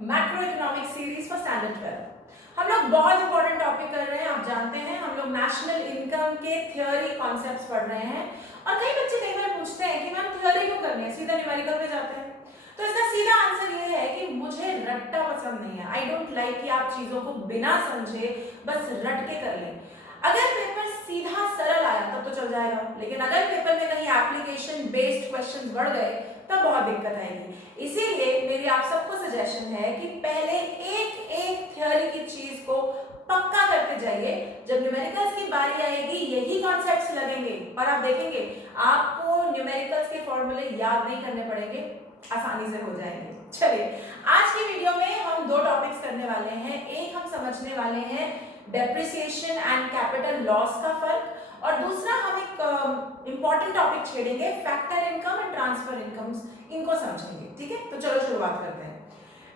Macro economic series for standard 12। हम लोग बहुत इंपॉर्टेंट टॉपिक कर रहे हैं, आप जानते हैं हम लोग नेशनल इनकम के थियोरी कॉन्सेप्ट्स पढ़ रहे हैं। और कई बच्चे कई बार पूछते हैं कि मैम थियोरी क्यों करनी है, सीधा न्यूमेरिकल पे जाते हैं। तो इसका सीधा आंसर ये है कि मुझे रट्टा पसंद नहीं है। आई डोंट लाइक कि आप चीजों को बिना समझे बस रट के कर लें। अगर पेपर सीधा सरल आया तब तो चल जाएगा, लेकिन अगर पेपर में कहीं एप्लीकेशन बेस्ड क्वेश्चन बढ़ गए तब बहुत दिक्कत आएगी। इसीलिए मेरी आप सबको सजेशन है कि पहले एक एक थ्योरी की चीज को पक्का करते जाइए। जब न्यूमेरिकल्स की बारी आएगी यही कॉन्सेप्ट्स लगेंगे और आप देखेंगे आपको न्यूमेरिकल्स के फॉर्मूले याद नहीं करने पड़ेंगे, आसानी से हो जाएंगे। चलिए आज की वीडियो में हम दो टॉपिक्स करने वाले हैं। एक हम समझने वाले हैं डेप्रिसिएशन एंड कैपिटल लॉस का फर्क, और दूसरा हम एक इंपॉर्टेंट टॉपिक छेड़ेंगे factor income and transfer incomes, इनको समझेंगे। ठीक है, तो चलो शुरुआत करते हैं।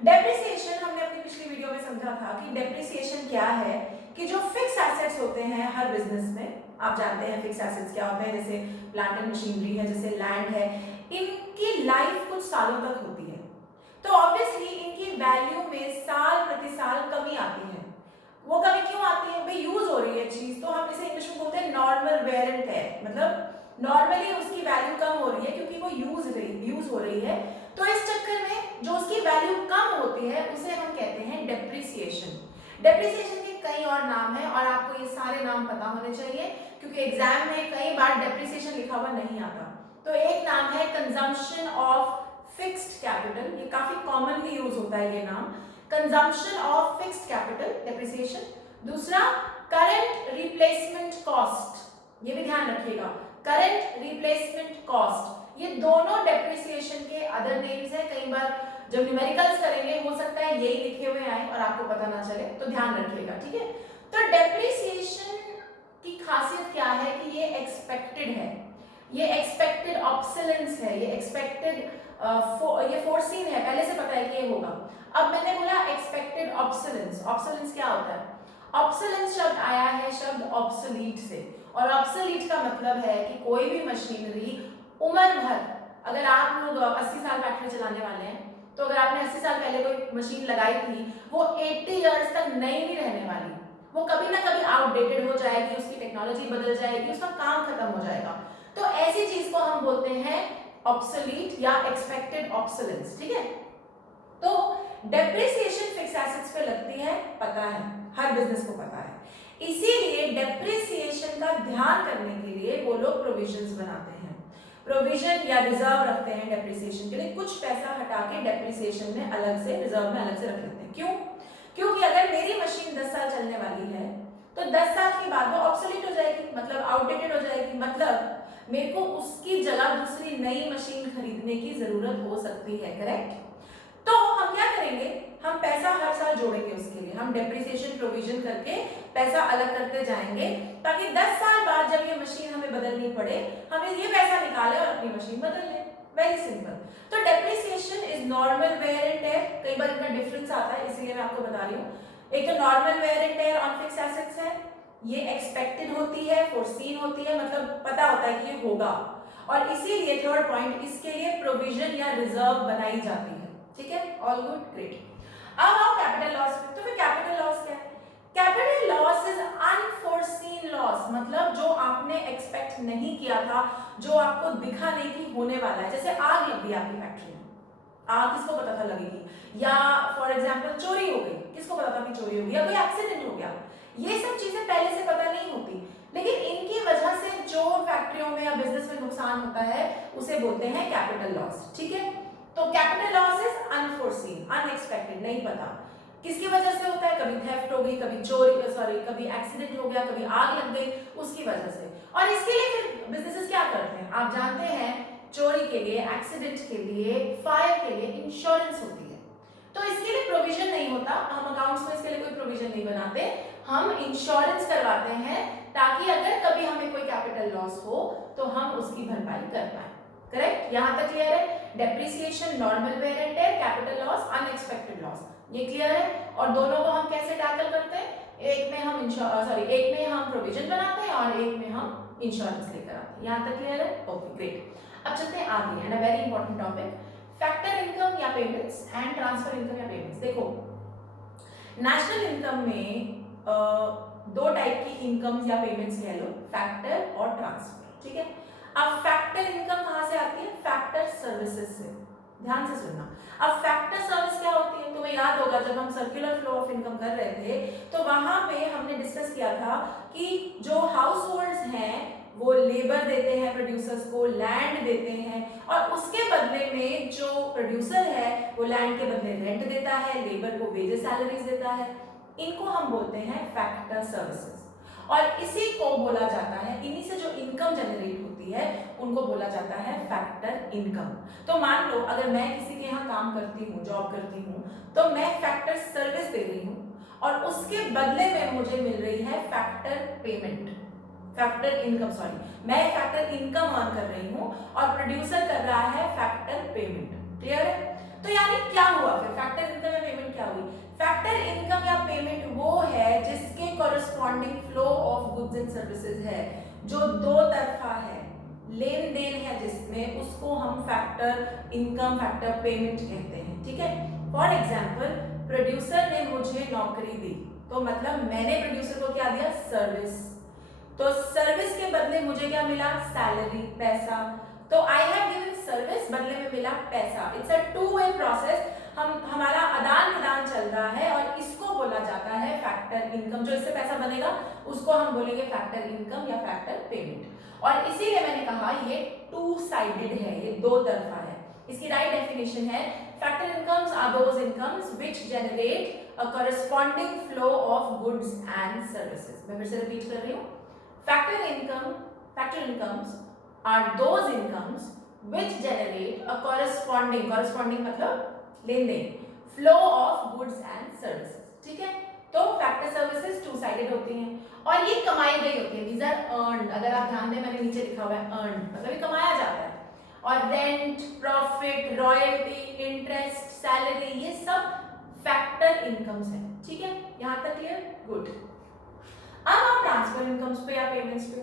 डेप्रिसिएशन हमने अपनी पिछली वीडियो में समझा था कि डेप्रिसिएशन क्या है, कि जो फिक्स एसेट्स होते हैं हर बिजनेस में, आप जानते हैं फिक्स एसेट्स क्या होते हैं, जैसे प्लांट एंड मशीनरी है, जैसे लैंड है, इनकी लाइफ कुछ सालों तक होती है। तो ऑब्वियसली इनकी वैल्यू में साल प्रति साल कमी आती है। वो कभी क्यों आती है भाई, यूज हो रही है चीज, तो हम इसे इंग्लिश में बोलते हैं नॉर्मल वेयर एंड टेयर, मतलब नॉर्मली उसकी वैल्यू कम हो रही है क्योंकि वो यूज हो रही है। तो इस चक्कर में जो उसकी वैल्यू कम होती है उसे हम कहते हैं डेप्रिसिएशन। डेप्रिसिएशन के कई और नाम हैं और आपको ये सारे नाम पता होने चाहिए क्योंकि एग्जाम में कई बार डेप्रिसिएशन लिखा हुआ नहीं आता। तो एक नाम है कंजम्पशन ऑफ फिक्स्ड कैपिटल, ये काफी कॉमनली यूज होता है ये नाम, consumption of fixed capital depreciation. दूसरा करंट रिप्लेसमेंट कॉस्ट, ये भी ध्यान रखिएगा, करंट रिप्लेसमेंट कॉस्ट, ये दोनों डेप्रिसिएशन के अदर नेम्स है। कई बार जब न्यूमेरिकल्स करेंगे हो सकता है यही लिखे हुए आए और आपको पता ना चले, तो ध्यान रखिएगा। ठीक है, तो डेप्रिसिएशन की खासियत क्या है कि ये एक्सपेक्टेड है, ये एक्सपेक्टेड ऑब्सोलेंस है, ये एक्सपेक्टेड ये फोरसीन है, पहले से पता है कि ये होगा। अब मैंने बोला एक्सपेक्टेड ऑब्सोलेंस, ऑब्सोलेंस क्या होता है? ऑब्सोलेंस शब्द आया है शब्द ऑब्सोलीट से, और ऑब्सोलीट का मतलब है कि कोई भी मशीनरी उम्र भर, अगर आप लोग 80 साल फैक्ट्री चलाने वाले हैं तो अगर आपने 80 साल पहले कोई मशीन लगाई थी वो 80 इयर्स तक नई नहीं रहने वाली, वो कभी ना कभी आउटडेटेड हो जाएगी, उसकी टेक्नोलॉजी बदल जाएगी, उसका काम खत्म हो जाएगा। तो ऐसी चीज को हम बोलते हैं ऑब्सोलीट या एक्सपेक्टेड ऑब्सोलेंस। ठीक है, तो डेप्रिसिएशन फिक्स एसेट्स पे लगती है, पता है, हर बिजनेस को पता है। इसीलिए डेप्रिसिएशन का ध्यान करने के लिए वो लोग प्रोविजंस बनाते हैं, प्रोविजन या रिजर्व रखते हैं डेप्रिसिएशन के लिए। कुछ पैसा हटा के डेप्रिसिएशन में अलग से, रिजर्व में अलग से रख लेते हैं। क्यों? क्योंकि अगर मेरी मशीन 10 साल चलने वाली है तो 10 साल के बाद वो ऑब्सोलीट हो जाएगी, मतलब आउटडेटेड हो जाएगी, मतलब मेरे को उसकी जगह दूसरी नई मशीन खरीदने की जरूरत हो सकती है। करेक्ट? तो हम क्या करेंगे, हम पैसा हर साल जोड़ेंगे उसके लिए, हम डेप्रिसिएशन प्रोविजन करके पैसा अलग करते जाएंगे ताकि 10 साल बाद जब ये मशीन हमें बदलनी पड़े हमें ये पैसा निकाले और अपनी मशीन बदल ले। Very simple. तो depreciation is normal wear and tear, कई बार इनका डिफरेंस आता है इसलिए मैं आपको बता रही हूँ। एक तो normal wear and tier on fix assets है, ये एक्सपेक्टेड होती है, फोरसीन होती है, मतलब पता होता है कि ये होगा, और इसीलिए थर्ड पॉइंट, इसके लिए प्रोविजन या रिजर्व बनाई जाती है। ठीक है, ऑल गुड, ग्रेट। अब आओ कैपिटल लॉस पे। तो फिर कैपिटल लॉस क्या है? कैपिटल लॉस इज अनफोरसीन लॉस, मतलब जो आपने एक्सपेक्ट नहीं किया था, जो आपको दिखा नहीं कि होने वाला है। जैसे आग लग गई आपकी फैक्ट्री में, आग किसको पता था लगेगी, या फॉर एग्जांपल चोरी हो गई, किसको पता था कि चोरी होगी, या कोई एक्सीडेंट हो गया, ये सब चीजें पहले से पता नहीं होती, लेकिन इनकी वजह से जो फैक्ट्रियों में या बिजनेस में नुकसान होता है उसे बोलते हैं कैपिटल लॉस। ठीक है, तो कैपिटल लॉस इज अनफोरसीन, अनएक्सपेक्टेड, नहीं पता किसकी वजह से होता है, कभी थेफ्ट हो गई, कभी चोरी, सॉरी कभी एक्सीडेंट हो गया, कभी आग लग गई, उसकी वजह से। और इसके लिए फिर बिजनेसेस क्या करते हैं, आप जानते हैं, चोरी के लिए, एक्सीडेंट के लिए, फायर के लिए इंश्योरेंस होती है। तो इसके लिए प्रोविजन नहीं होता, हम अकाउंट्स में इसके लिए कोई प्रोविजन नहीं बनाते, हम इंश्योरेंस करवाते हैं ताकि अगर कभी हमें कोई कैपिटल लॉस हो तो हम उसकी भरपाई कर पाए। करेक्ट? यहां तक क्लियर है? Depreciation normal wear and tier, capital loss unexpected loss, ये क्लियर है? और दोनों को हम कैसे टैकल करते हैं, एक में हम एक में हम प्रोविजन बनाते हैं और एक में हम इंश्योरेंस लेकर आते हैं। यहां तक क्लियर है? Okay, great. अब चलते हैं आगे, and a very important topic, factor income या पेमेंट्स एंड ट्रांसफर इनकम या पेमेंट्स। देखो नेशनल इनकम में दो टाइप की इनकम्स या पेमेंट्स कह लो, फैक्टर और ट्रांसफर, ठीक है। अब फैक्टर इनकम कहां से आती है? फैक्टर सर्विसेज से। ध्यान से सुनना। अब फैक्टर सर्विस क्या होती है? तुम्हें याद होगा जब हम सर्कुलर फ्लो ऑफ इनकम कर रहे थे तो वहां पे हमने डिस्कस किया था कि जो हाउस होल्ड्स हैं वो लेबर देते हैं प्रोड्यूसर्स को, लैंड देते हैं, और उसके बदले में जो प्रोड्यूसर है वो लैंड के बदले रेंट देता है, लेबर को वेजेस सैलरीज देता है। इनको हम बोलते हैं फैक्टर सर्विसेज, और इसी को बोला जाता है, इन्हीं से जो इनकम जनरेट होती है उनको बोला जाता है फैक्टर इनकम। तो मान लो अगर मैं किसी के यहाँ काम करती हूँ, जॉब करती हूँ, तो मैं फैक्टर सर्विस दे रही हूँ और उसके बदले में मुझे मिल रही है factor payment, factor income, sorry, मैं फैक्टर इनकम अर्न कर रही हूँ और प्रोड्यूसर कर रहा है फैक्टर पेमेंट। क्लियर है? तो यानी क्या हुआ फिर? फैक्टर इनकम या पेमेंट क्या हुई? फैक्टर इनकम या पेमेंट वो है जिसके corresponding flow of goods and services है, जो दो तरफा है, लेन देन है जिसमें, उसको हम फैक्टर इनकम, फैक्टर पेमेंट कहते हैं, ठीक है। फॉर एग्जाम्पल प्रोड्यूसर ने मुझे नौकरी दी, तो मतलब मैंने प्रोड्यूसर को क्या दिया? सर्विस। तो सर्विस के बदले मुझे क्या मिला? सैलरी, पैसा। तो आई हैव गिवन सर्विस, बदले में मिला पैसा। It's a two way process, हमारा आदान प्रदान चल रहा है और इसको बोला जाता है फैक्टर इनकम। जो इससे पैसा बनेगा उसको हम बोलेंगे फैक्टर इनकम या फैक्टर पेमेंट। और इसीलिए मैंने कहा ये टू साइडेड है, ये दो तरफा है। इसकी राइट डेफिनेशन है factor incomes are those incomes which generate a corresponding flow of goods and services. मैं फिर से रिपीट कर रही हूँ, factor incomes are those incomes which generate a corresponding मतलब लेन देन, flow of goods and services, ठीक है। तो फैक्टर सर्विसेज टू साइडेड होती हैं और ये कमाई गई होती है, these are earned। अगर आप ध्यान दें मैंने नीचे लिखा हुआ है earned, मतलब ये कमाया जाता है। और rent, profit, royalty, interest, salary, ये सब फैक्टर इनकम्स हैं, ठीक है। यहां तक क्लियर? गुड। अब हम ट्रांसफर इनकम्स पे या पेमेंट्स पे।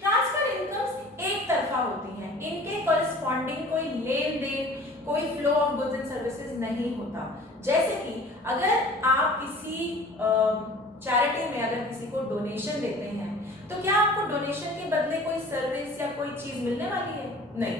ट्रांसफर इनकम्स एक तरफा होती हैं, इनके कॉरस्पॉन्डिंग कोई लेन देन, कोई flow of goods and services नहीं होता। जैसे कि अगर आप किसी चैरिटी में अगर किसी को डोनेशन देते हैं तो क्या आपको डोनेशन के बदले कोई सर्विस या कोई चीज मिलने वाली है? नहीं,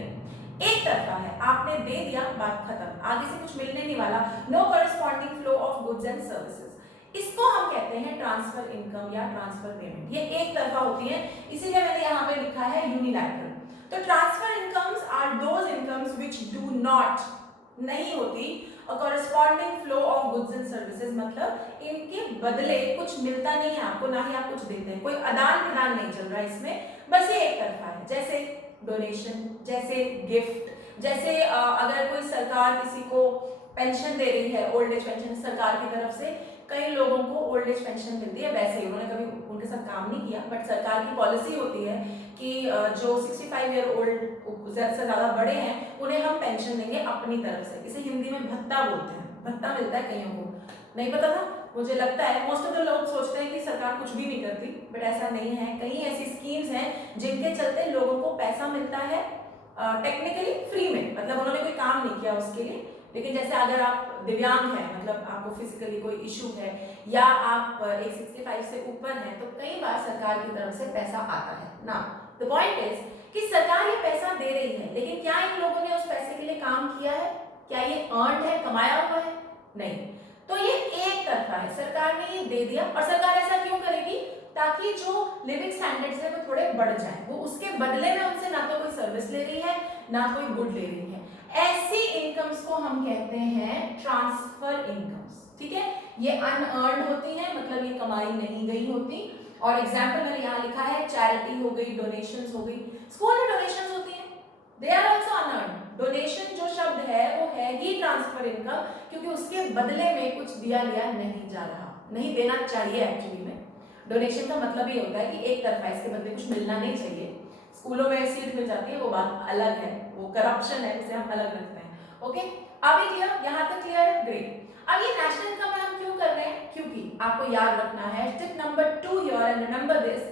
एक तरफा है, आपने दे दिया, बात खत्म, आगे से कुछ मिलने नहीं वाला। No corresponding flow of goods and services, इसको हम कहते हैं ट्रांसफर इनकम या ट्रांसफर पेमेंट। ये एक तरफा होती है, इसीलिए मैंने यहाँ पे लिखा है यूनिलैटरल। तो transfer incomes are those incomes which do not, नहीं होती, a corresponding flow of goods and services, मतलब इनके बदले कुछ मिलता नहीं है आपको, ना ही आप कुछ देते हैं, कोई आदान प्रदान नहीं चल रहा इसमें, बस ये एक तरफा है। जैसे डोनेशन, जैसे गिफ्ट, जैसे अगर कोई सरकार किसी को पेंशन दे रही है, ओल्ड एज पेंशन सरकार की तरफ से, कई लोगों को ओल्ड एज पेंशन मिलती है, वैसे उन्होंने कभी उनके साथ काम नहीं किया, बट सरकार की पॉलिसी होती है कि जो 65 ईयर ओल्ड से ज़्यादा बड़े हैं उन्हें हम पेंशन देंगे अपनी तरफ से। इसे हिंदी में भत्ता बोलते हैं, भत्ता मिलता है कईयों को, नहीं पता था? मुझे लगता है मोस्ट ऑफ द लोग सोचते हैं कि सरकार कुछ भी नहीं करती, बट ऐसा नहीं है। कई ऐसी स्कीम्स हैं जिनके चलते लोगों को पैसा मिलता है टेक्निकली फ्री में, मतलब उन्होंने कोई काम नहीं किया उसके लिए। लेकिन जैसे अगर आप दिव्यांग हैं, मतलब आपको फिजिकली कोई इशू है, या आप 65 से ऊपर हैं, तो कई बार सरकार की तरफ से पैसा आता है ना। द पॉइंट इज कि सरकार ये पैसा दे रही है, लेकिन क्या इन लोगों ने उस पैसे के लिए काम किया है? क्या ये अर्न्ड है, कमाया हुआ है? नहीं। तो ये एक तरफा है, सरकार ने ये दे दिया, और सरकार ऐसा क्यों करेगी? ताकि जो लिविंग स्टैंडर्ड्स है वो थोड़े बढ़ जाए, वो उसके बदले में उनसे ना तो कोई सर्विस ले रही है ना कोई गुड ले रही है। ऐसी इनकम्स को हम कहते हैं ट्रांसफर इनकम्स, ठीक है। ये अनअर्न्ड होती हैं, मतलब ये कमाई नहीं गई होती। और एग्जांपल मैंने यहाँ लिखा है, चैरिटी हो गई, डोनेशंस हो गई, स्कूल में डोनेशंस होती हैं, they are also unearned. Donation जो शब्द है वो है ही ट्रांसफर इनकम, क्योंकि उसके बदले में कुछ दिया लिया नहीं जा रहा, नहीं देना चाहिए। एक्चुअली में डोनेशन का मतलब ये होता है कि एक तरफा, इसके बदले कुछ मिलना नहीं चाहिए। स्कूलों में सीट मिल जाती है, वो बात अलग है, वो करप्शन है, उसे हम अलग रखते हैं। ओके, अभी क्लियर? यहाँ तक क्लियर है? ग्रेट। अब ये नेशनल इनकम में हम क्यों कर रहे हैं? क्योंकि आपको याद रखना है tip number 2 here, and remember this,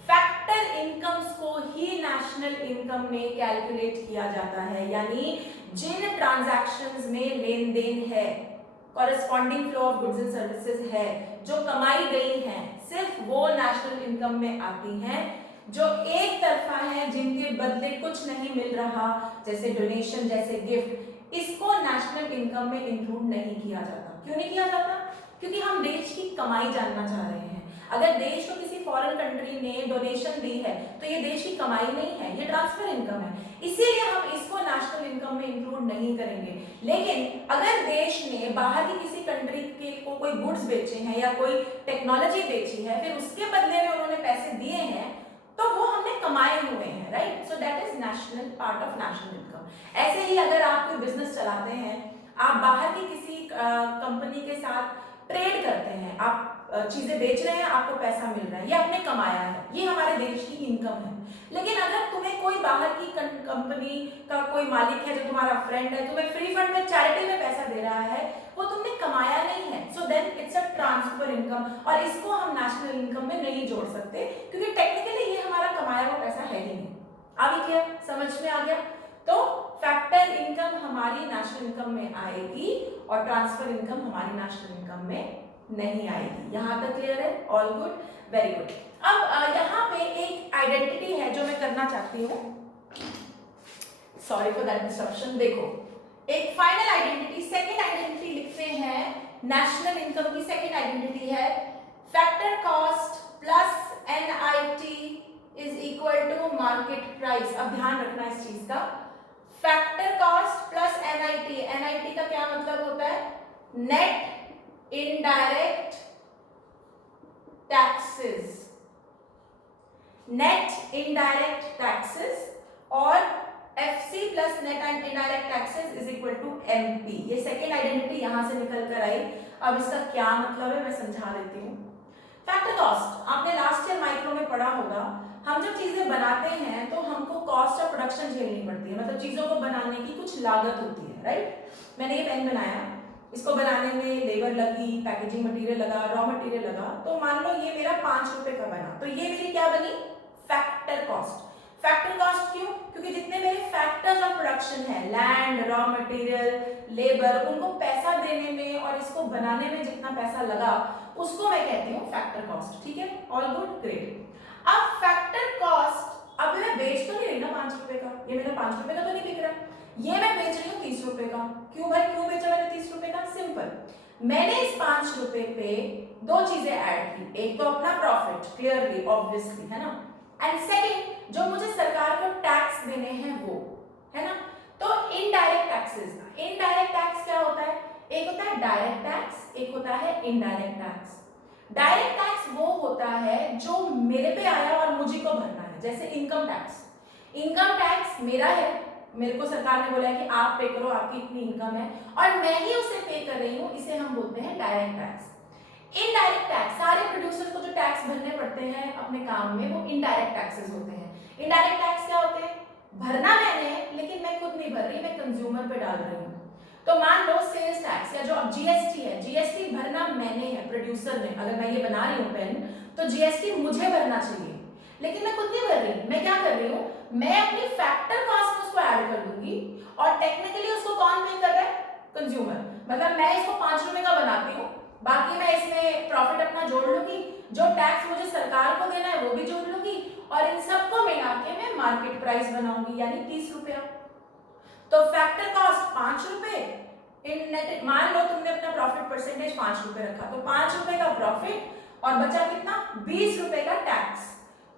factor incomes को ही नेशनल नेशनल इनकम में कैलकुलेट किया जाता है, यानी जिन ट्रांजैक्शंस में लेन देन है, corresponding flow of goods and services है, जो कमाई गई हैं, सिर्फ वो नेशनल इनकम में आती हैं। जो एक तरफा है, जिनके बदले कुछ नहीं मिल रहा, जैसे डोनेशन, जैसे गिफ्ट, इसको नेशनल इनकम में इंक्लूड नहीं किया जाता। क्यों नहीं किया जाता? क्योंकि हम देश की कमाई जानना चाह रहे हैं। अगर देश को किसी फॉरेन कंट्री ने डोनेशन दी है तो ये देश की कमाई नहीं है, ये ट्रांसफर इनकम है, इसीलिए हम इसको नेशनल इनकम में इंक्लूड नहीं करेंगे। लेकिन अगर देश ने बाहर की किसी कंट्री के को कोई गुड्स बेचे हैं या कोई टेक्नोलॉजी बेची है, फिर उसके बदले में उन्होंने पैसे दिए हैं, तो वो हमने कमाए हुए हैं, right? So that is national part of national income. ऐसे ही अगर आप कोई बिजनेस चलाते हैं, आप बाहर की किसी कंपनी के साथ ट्रेड करते हैं, आप चीजें बेच रहे हैं, आपको पैसा मिल रहा है, ये आपने कमाया है, ये हमारे देश की इनकम है। लेकिन अगर तुम्हें कोई बाहर की कंपनी का कोई मालिक है जो तुम्हारा फ्रेंड है, तुम्हें फ्री फंड में, चैरिटी में पैसा दे रहा है, वो तुमने कमाया नहीं है, so then it's a transfer income, और इसको हम नेशनल इनकम में नहीं जोड़ सकते, क्योंकि टेक्निकली ये हमारा कमाया हुआ पैसा है ही नहीं। अभी क्या समझ में आ गया? तो फैक्टर इनकम हमारी नेशनल इनकम में आएगी और ट्रांसफर इनकम हमारी नेशनल इनकम में नहीं आएगी। यहां तक क्लियर है? All good, very good. अब यहाँ पे एक आइडेंटिटी है जो मैं करना चाहती हूँ, सॉरी फॉर दैट डिस्ट्रप्शन। देखो, एक फाइनल आइडेंटिटी, सेकेंड आइडेंटिटी लिखते हैं नेशनल इनकम की। सेकेंड आइडेंटिटी है factor cost plus NIT is equal to market price. अब ध्यान रखना इस चीज का, factor cost plus NIT. NIT का क्या मतलब होता है? Net indirect taxes, net indirect taxes, और FC plus net and indirect taxes is equal to MP. ये सेकेंड आइडेंटिटी यहां से निकल कर आई। अब इसका क्या मतलब है मैं समझा देती हूँ। फैक्टर कॉस्ट आपने लास्ट ईयर माइक्रो में पढ़ा होगा। हम जब चीजें बनाते हैं तो हमको कॉस्ट ऑफ प्रोडक्शन झेलनी पड़ती है, मतलब चीजों को बनाने की कुछ लागत होती है, राइट? मैंने ये पेन बनाया, इसको बनाने में लेबर लगी, पैकेजिंग मटेरियल लगा, रॉ मटेरियल लगा, तो मान लो ये मेरा 5 रुपए का बना, तो ये मेरी क्या बनी? Factor cost. फैक्टर कॉस्ट क्यों? क्योंकि जितने मेरे फैक्टर्स ऑफ प्रोडक्शन है, लैंड, रॉ मटेरियल, लेबर, उनको पैसा देने में और इसको बनाने में जितना पैसा लगा, उसको मैं कहती हूँ फैक्टर कॉस्ट। ठीक है, ऑल गुड, ग्रेट। अब फैक्टर कॉस्ट, अब मैं बेच तो नहीं रही ना 5 रुपए का, ये मेरा 5 रुपए का तो नहीं बिक रहा, ये मैं बेच रही हूँ 30 रुपए का। क्यों भाई, क्यों बेचा मैंने 30 रुपए का? सिंपल, मैंने इस 5 रुपए पे दो चीजें ऐड की, एक तो अपना प्रॉफिट, क्लियरली, ऑब्वियसली, है ना, एंड सेकंड जो मुझे सरकार को टैक्स देने हैं वो, है ना। तो इनडायरेक्ट टैक्सेस, इनडायरेक्ट टैक्स क्या होता है? एक होता है डायरेक्ट टैक्स, एक होता है इनडायरेक्ट टैक्स। डायरेक्ट टैक्स वो होता है जो मेरे पे आया और मुझे को भरना है, जैसे इनकम टैक्स। इनकम टैक्स मेरा है, मेरे को सरकार ने बोला है कि आप पे करो, आपकी इतनी इनकम है और मैं ही उसे पे कर रही हूँ, इसे हम बोलते हैं डायरेक्ट टैक्स। इनडायरेक्ट टैक्स, सारे प्रोड्यूसर को जो टैक्स भरने पड़ते हैं अपने काम में, वो इनडायरेक्ट टैक्सेस होते हैं। इनडायरेक्ट टैक्स क्या होते हैं? भरना मैंने है लेकिन मैं खुद नहीं भर रही, मैं कंज्यूमर पे डाल रही हूँ। तो मान लो सेल्स टैक्स या जो अब जीएसटी है, जीएसटी भरना मैंने है, प्रोड्यूसर ने, अगर मैं ये बना रही हूँ पेन, तो जीएसटी मुझे भरना चाहिए, लेकिन मैं खुद नहीं भर रही। मैं क्या कर रही हूँ, मैं अपनी फैक्टर कॉस्ट में उसको ऐड कर दूंगी और टेक्निकली उसको कौन पे कर रहा है? कंज्यूमर। मतलब मैं इसको 5 रुपए का बनाती हूँ, बाकी मैं इसमें प्रॉफिट अपना जोड़ लूंगी, जो टैक्स मुझे सरकार को देना है वो भी जोड़ लूंगी, और इन सबको मिला के मैं मार्केट प्राइस बनाऊंगी, यानी 30 रुपया। तो फैक्टर कॉस्ट 5 रुपए, इन नेट, मान लो तुमने अपना प्रॉफिट परसेंटेज 5 रुपए रखा, तो 5 रुपए का प्रॉफिट और बचा कितना? 20 रुपए का टैक्स।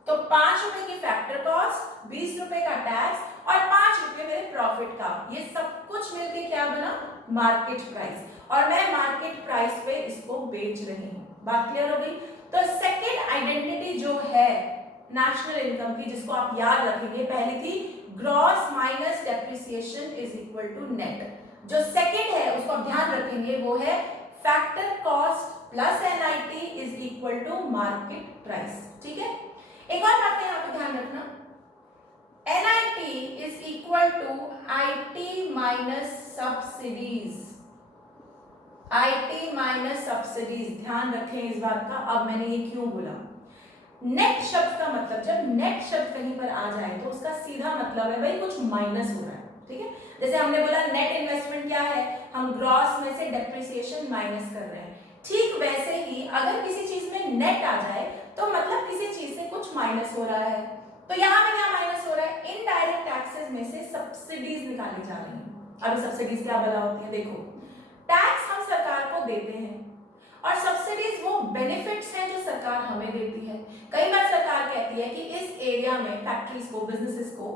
तो 5 रुपए की फैक्टर कॉस्ट, 20 रुपए का टैक्स और 5 रुपए मेरे प्रॉफिट का, ये सब कुछ मिलके क्या बना? Market price. और मैं मार्केट प्राइस पे इसको बेच रही हूँ। बात क्लियर हो गई? तो सेकेंड आइडेंटिटी जो है नेशनल इनकम की, जिसको आप याद रखेंगे, पहली थी gross minus depreciation is equal to net. जो सेकेंड है उसको आप ध्यान रखेंगे, वो है factor cost plus NIT is equal to market price. ठीक है, एक और बात यहाँ पे ध्यान रखना, NIT is equal to IT minus subsidies, IT minus subsidies. ध्यान रखें इस बात का। अब मैंने ये क्यों बोला, नेट शब्द का मतलब, जब नेट शब्द कहीं पर आ जाए तो उसका सीधा मतलब है भाई कुछ माइनस हो रहा है, ठीक है। जैसे हमने बोला नेट इन्वेस्टमेंट क्या है, हम ग्रॉस में से डेप्रिसिएशन माइनस कर रहे हैं। ठीक वैसे ही अगर किसी चीज में नेट आ जाए तो मतलब किसी चीज से कुछ माइनस हो रहा है। तो यहाँ पे क्या माइनस हो रहा है, इनडायरेक्ट टैक्सेस में से सब्सिडीज निकाली जा रही हैं। अभी सब्सिडीज क्या बता होती है, देखो टैक्स हम सरकार को देते हैं और सब्सिडीज वो बेनिफिट्स हैं जो सरकार हमें देती है। कई बार सरकार कहती है कि इस एरिया में फैक्ट्रीज को, बिजनेसेस को,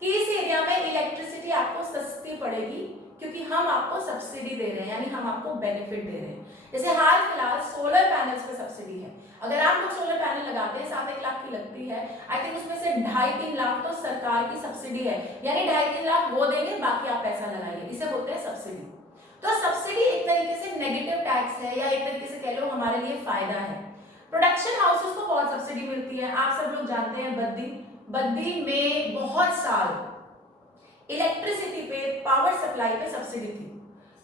कि इस एरिया में इलेक्ट्रिसिटी आपको सस्ती पड़ेगी क्योंकि हम आपको सब्सिडी दे रहे हैं, यानी हम आपको बेनिफिट दे रहे हैं। जैसे हाल फिलहाल सोलर पैनल्स पे सब्सिडी है। अगर आप लोग सोलर पैनल लगाते हैं 7-1 लाख की लगती है, आई थिंक उसमें से 2.5-3 लाख तो सरकार की सब्सिडी है, यानी 2.5-3 लाख वो देंगे, बाकी आप पैसा लगाइए, इसे बोलते हैं सब्सिडी। तो सब्सिडी एक तरीके से नेगेटिव टैक्स है, या एक तरीके से कह लो हमारे लिए फायदा है। प्रोडक्शन हाउसेस को बहुत सब्सिडी मिलती है, आप सब लोग जानते हैं बद्दी में बहुत साल इलेक्ट्रिसिटी पे, पावर सप्लाई पे सब्सिडी थी,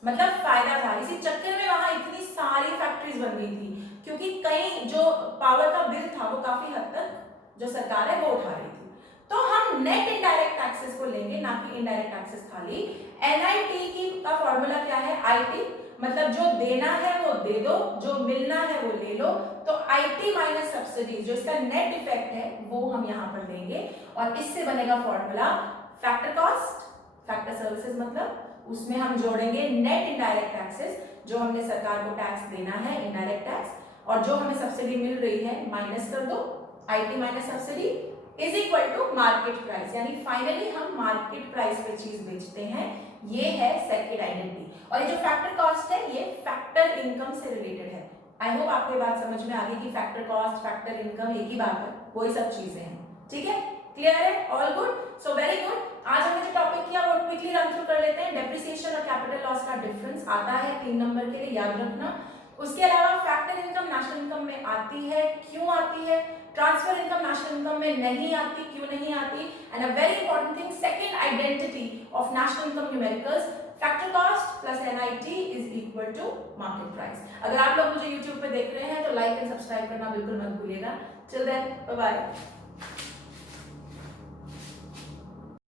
मतलब फायदा था। इसी चक्कर में वहां इतनी सारी फैक्ट्रीज बन गई थी क्योंकि कई जो पावर का बिल था वो काफी हद तक जो सरकार है वो उठा रही थी। तो हम नेट इनडायरेक्ट टैक्सेस को लेंगे, ना कि इनडायरेक्ट टैक्सेस खाली। एनआईटी की का फॉर्मूला क्या है, आईटी, मतलब जो देना है वो दे दो, जो मिलना है वो ले लो। तो आईटी माइनस सब्सिडीज, जो इसका नेट इफेक्ट है वो हम यहाँ पर लेंगे और इससे बनेगा formula factor cost, factor services, मतलब उसमें हम जोड़ेंगे नेट इनडायरेक्ट टैक्सेस, जो हमने सरकार को टैक्स देना है इनडायरेक्ट टैक्स, और जो हमें सब्सिडी मिल रही है माइनस कर दो, IT minus subsidy is equal to market price, यानी फाइनली हम मार्केट प्राइस पे चीज बेचते हैं। ये है सेकेंड आइडेंटिटी। और ये जो फैक्टर कॉस्ट है ये फैक्टर इनकम से रिलेटेड है। आई होप आपको ये बात समझ में आ गई कि फैक्टर कॉस्ट, फैक्टर इनकम एक ही बात है, वही सब चीजें हैं, ठीक है, क्लियर है, all good, so very good. आज हमने जो टॉपिक किया वो क्विकली रन थ्रू कर लेते हैं। डेप्रिसिएशन और कैपिटल लॉस का डिफरेंस आता है 3 नंबर के लिए, याद रखना। उसके अलावा फैक्टर इनकम नेशनल इनकम में आती है, क्यों आती है, ट्रांसफर इनकम नेशनल इनकम में नहीं आती, क्यों नहीं आती, and a very important thing, second identity of national income numericals, factor cost plus NIT is equal to market price. अगर आप लोग मुझे YouTube पे देख रहे हैं तो लाइक एंड सब्सक्राइब करना बिल्कुल मत भूलिएगा। Till then bye bye.